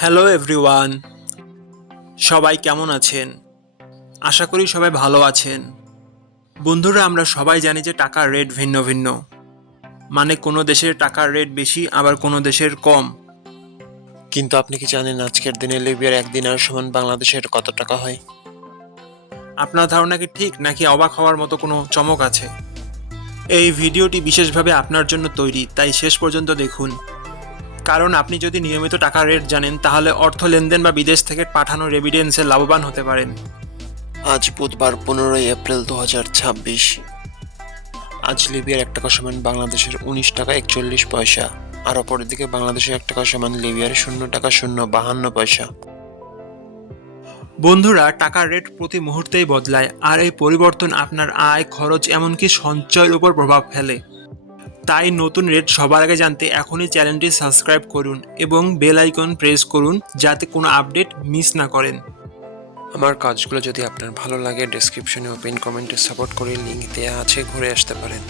Hello everyone, সবাই কেমন আছেন? আশা করি সবাই ভালো আছেন। বন্ধুরা, আমরা সবাই জানি যে টাকার রেট ভিন্ন ভিন্ন। মানে কোনো দেশের টাকার রেট বেশি, আবার কোনো দেশের কম। কিন্তু আপনি কি জানেন আজকের দিনে লিবিয়ার ১ দিনার সমান বাংলাদেশের কত টাকা হয়? আপনার ধারণা কি ঠিক, নাকি অবাক হওয়ার মতো কোনো চমক আছে? এই ভিডিওটি বিশেষভাবে আপনার জন্য তৈরি, তাই শেষ পর্যন্ত দেখুন। কারণ আপনি যদি নিয়মিত টাকার রেট জানেন, তাহলে অর্থ লেনদেন বা বিদেশ থেকে পাঠানো রেমিটেন্সে লাভবান হতে পারেন। আজ বুধবার ১৫ই এপ্রিল ২০২৬। আজ লিবিয়ার ১ টাকা সমান বাংলাদেশের ১৯ টাকা ৪১ পয়সা। আর অপরদিকে বাংলাদেশের ১ টাকা সমান লিবিয়ার ০ টাকা ০৫২ পয়সা। বন্ধুরা, টাকার রেট প্রতি মুহূর্তেই বদলায়, আর এই পরিবর্তন আপনার আয়, খরচ, এমনকি সঞ্চয়ের উপর প্রভাব ফেলে। তাই নতুন রেট সবার আগে জানতে এখনই চ্যানেলটি সাবস্ক্রাইব করুন এবং বেল আইকন প্রেস করুন, যাতে কোনো আপডেট মিস না করেন। আমার কাজগুলো যদি আপনার ভালো লাগে, ডেসক্রিপশনে ও পিন কমেন্টে সাপোর্ট করে লিংক দেওয়া আছে, ঘুরে আসতে পারেন।